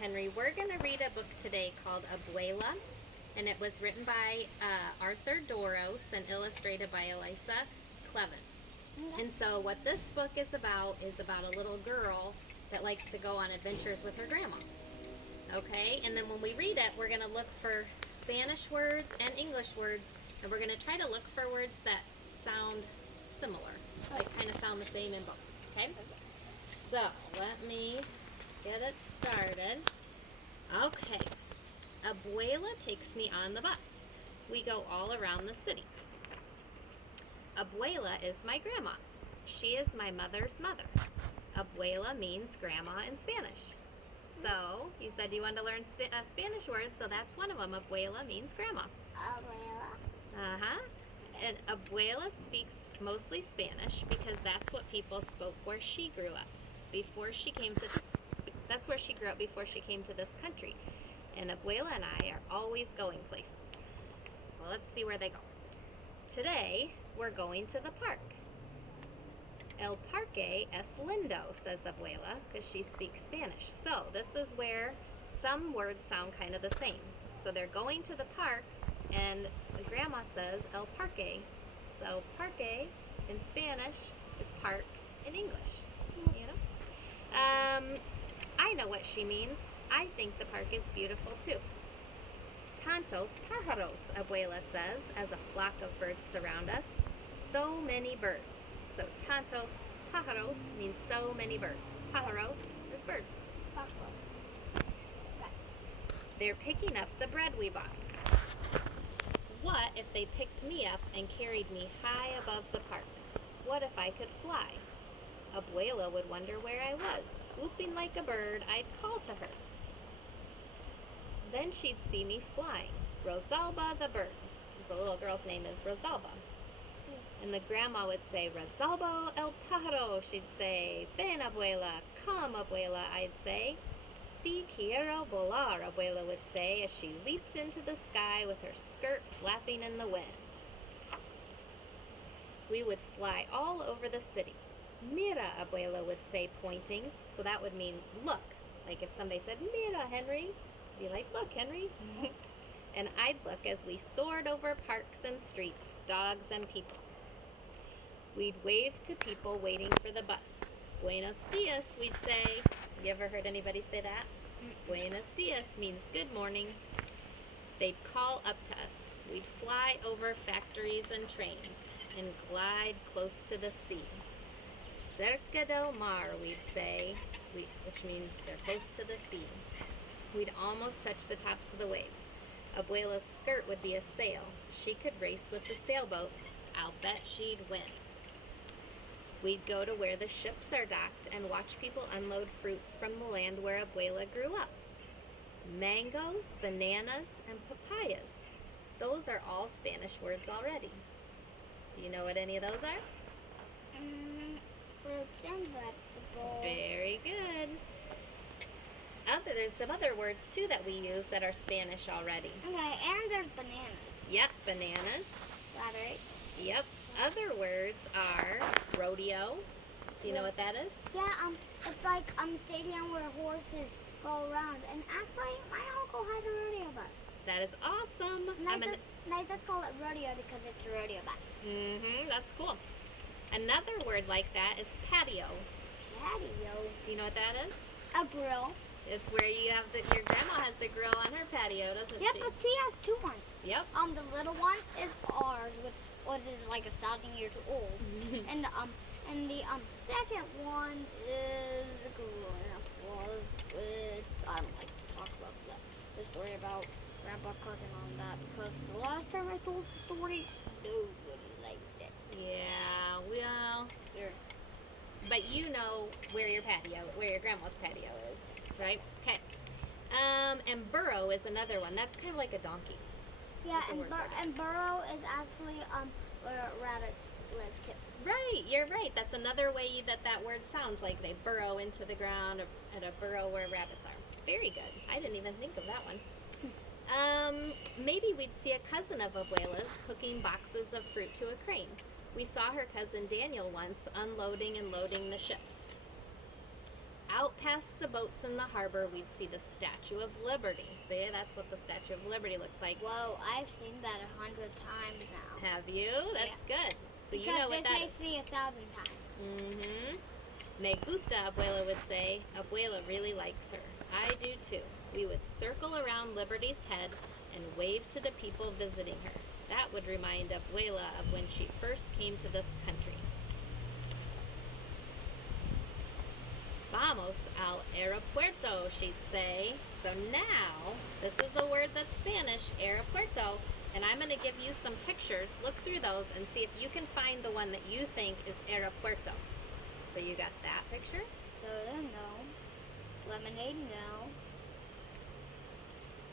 Henry. We're going to read a book today called Abuela, and it was written by Arthur Doros and illustrated by Elisa Clevin. And so what this book is about a little girl that likes to go on adventures with her grandma. Okay, and then when we read it, we're going to look for Spanish words and English words, and we're going to try to look for words that sound similar, like kind of sound the same in both. Okay? So let me get it started. Okay. Abuela takes me on the bus. We go all around the city. Abuela is my grandma. She is my mother's mother. Abuela means grandma in Spanish. So, you said you wanted to learn Spanish words, so that's one of them. Abuela means grandma. Abuela. Uh-huh. And Abuela speaks mostly Spanish because that's what people spoke where she grew up. That's where she grew up before she came to this country. And Abuela and I are always going places. So let's see where they go. Today, we're going to the park. El Parque es lindo, says Abuela, because she speaks Spanish. So this is where some words sound kind of the same. So they're going to the park, and the grandma says El Parque. So parque in Spanish is park in English. You know? I know what she means. I think the park is beautiful too. Tantos pájaros, Abuela says, as a flock of birds surround us. So many birds. So tantos pájaros means so many birds. Pájaros is birds. They're picking up the bread we bought. What if they picked me up and carried me high above the park? What if I could fly? Abuela would wonder where I was. Swooping like a bird, I'd call to her. Then she'd see me flying. Rosalba the bird. The little girl's name is Rosalba. And the grandma would say, Rosalba el pájaro. She'd say, Ven, Abuela. Come, Abuela, I'd say. Si quiero volar, Abuela would say, as she leaped into the sky with her skirt flapping in the wind. We would fly all over the city. Mira, Abuela would say, pointing. So that would mean look. Like if somebody said, Mira, Henry. Be like, look, Henry. And I'd look as we soared over parks and streets, dogs and people. We'd wave to people waiting for the bus. Buenos dias, we'd say. You ever heard anybody say that? Buenos dias means good morning. They'd call up to us. We'd fly over factories and trains and glide close to the sea. Cerca del mar, we'd say, which means they're close to the sea. We'd almost touch the tops of the waves. Abuela's skirt would be a sail. She could race with the sailboats. I'll bet she'd win. We'd go to where the ships are docked and watch people unload fruits from the land where Abuela grew up. Mangoes, bananas, and papayas. Those are all Spanish words already. Do you know what any of those are? Fruits and vegetables. Very good. There's some other words too that we use that are Spanish already. Okay, and there's bananas. Yep, bananas. Got it. Yep. Other words are rodeo. Do you know what that is? Yeah, it's like stadium where horses go around. And actually, my uncle has a rodeo bus. That is awesome. And I just call it rodeo because it's a rodeo bus. That's cool. Another word like that is patio. Patio. Do you know what that is? A grill. It's where you have your grandma has the grill on her patio, doesn't Yep, she? but she has two ones. Yep. The little one is ours, which is like 1,000 years old. and the second one is a grandpa's, which I don't like to talk about the story about Grandpa cooking on that because the last time I told the story, nobody liked it. Yeah, well, but you know where your grandma's patio is, right? Okay. And burrow is another one. That's kind of like a donkey. Yeah, and burrow is actually where rabbits live too. Right, you're right. That's another way that word sounds like they burrow into the ground at a burrow where rabbits are. Very good. I didn't even think of that one. Maybe we'd see a cousin of Abuela's hooking boxes of fruit to a crane. We saw her cousin Daniel once unloading and loading the ships. Out past the boats in the harbor, we'd see the Statue of Liberty. See, that's what the Statue of Liberty looks like. Whoa, I've seen that 100 times now. Have you? That's good. So Because you know what this that makes is. me 1,000 times. Mm-hmm. Me gusta, Abuela would say. Abuela really likes her. I do too. We would circle around Liberty's head and wave to the people visiting her. That would remind Abuela of when she first came to this country. Vamos al aeropuerto, she'd say. So now, this is a word that's Spanish, aeropuerto, and I'm going to give you some pictures. Look through those and see if you can find the one that you think is aeropuerto. So you got that picture? Soda, no. Lemonade, no.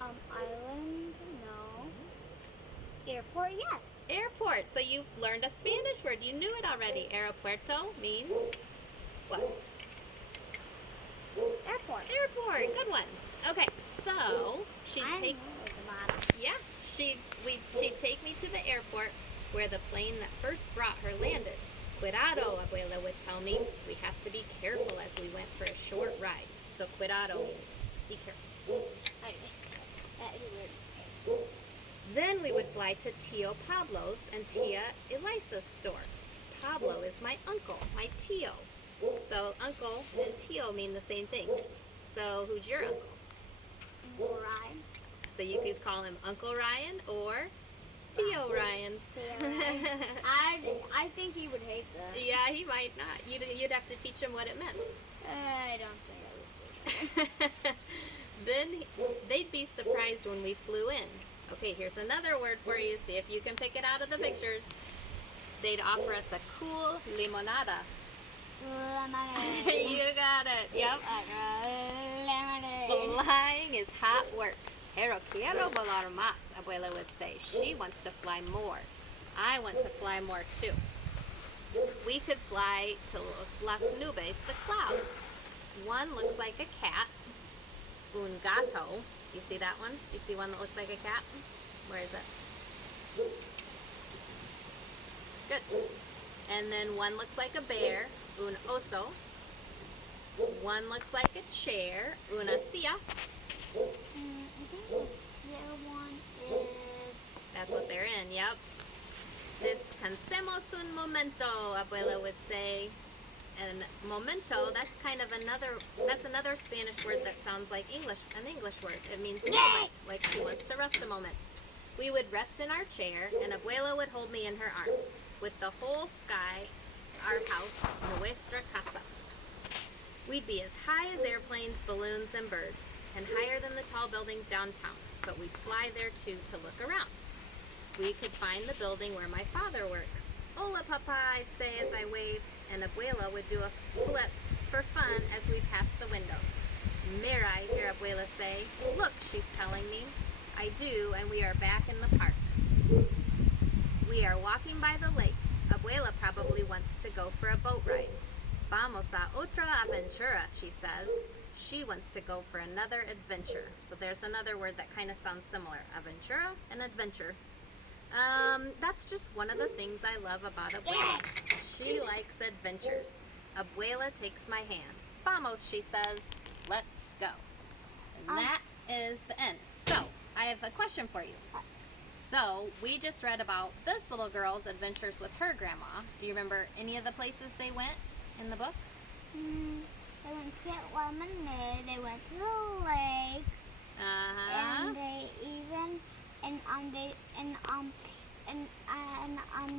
Island, no. Airport, yes. Airport. So you've learned a Spanish word. You knew it already. Aeropuerto means what? Airport. Airport. Good one. Okay, so she'd take she'd take me to the airport where the plane that first brought her landed. Cuidado, Abuela would tell me. We have to be careful as we went for a short ride. So cuidado means be careful. That is weird. Then we would fly to Tio Pablo's and Tia Elisa's store. Pablo is my uncle, my Tio. So uncle and Tio mean the same thing. So who's your uncle? Ryan. So you could call him Uncle Ryan or Tio Ryan. I think he would hate that. Yeah, he might not. You'd have to teach him what it meant. I don't think I would. Then they'd be surprised when we flew in. Okay, here's another word for you. See if you can pick it out of the pictures. They'd offer us a cool limonada. Lemonade. You got it. Yep. Lemonade. Flying is hot work. Pero quiero volar más, Abuela would say. She wants to fly more. I want to fly more too. We could fly to las nubes, the clouds. One looks like a cat. Un gato. You see that one? You see one that looks like a cat? Where is it? Good. And then one looks like a bear. Un oso. One looks like a chair. Una silla. I think the other one is... That's what they're in, yep. Descansemos un momento, Abuela would say. And momento, that's another Spanish word that sounds like an English word. It means moment, like she wants to rest a moment. We would rest in our chair, and Abuela would hold me in her arms, with the whole sky, our house, nuestra casa. We'd be as high as airplanes, balloons, and birds, and higher than the tall buildings downtown, but we'd fly there too to look around. We could find the building where my father works. Hola, Papa, I'd say as I waved, and Abuela would do a flip for fun as we passed the windows. Mira, I hear Abuela say. Look, she's telling me. I do, and we are back in the park. We are walking by the lake. Abuela probably wants to go for a boat ride. Vamos a otra aventura, she says. She wants to go for another adventure. So there's another word that kind of sounds similar. Aventura and adventure. That's just one of the things I love about Abuela. She likes adventures. Abuela takes my hand. Vamos, she says. Let's go. And that is the end. So, I have a question for you. So, we just read about this little girl's adventures with her grandma. Do you remember any of the places they went in the book? They went to get lemonade. They went to the lake. Uh-huh. And they even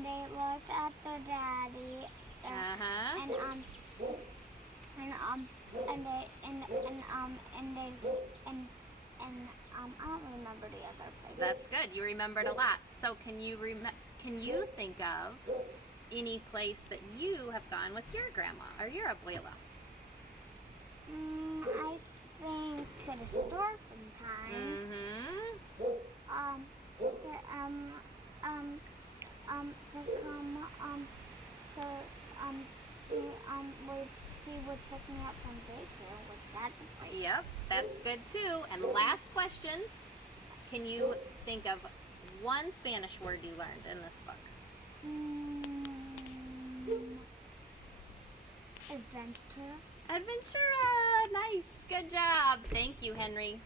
they looked at their daddy. Uh-huh. I don't remember the other place. That's good. You remembered a lot. So can you think of any place that you have gone with your grandma or your abuela? I think to the store sometimes. He would pick me up from daycare with that. Yep, that's good too. And last question, can you think of one Spanish word you learned in this book? Adventure. Adventura! Nice. Good job. Thank you, Henry.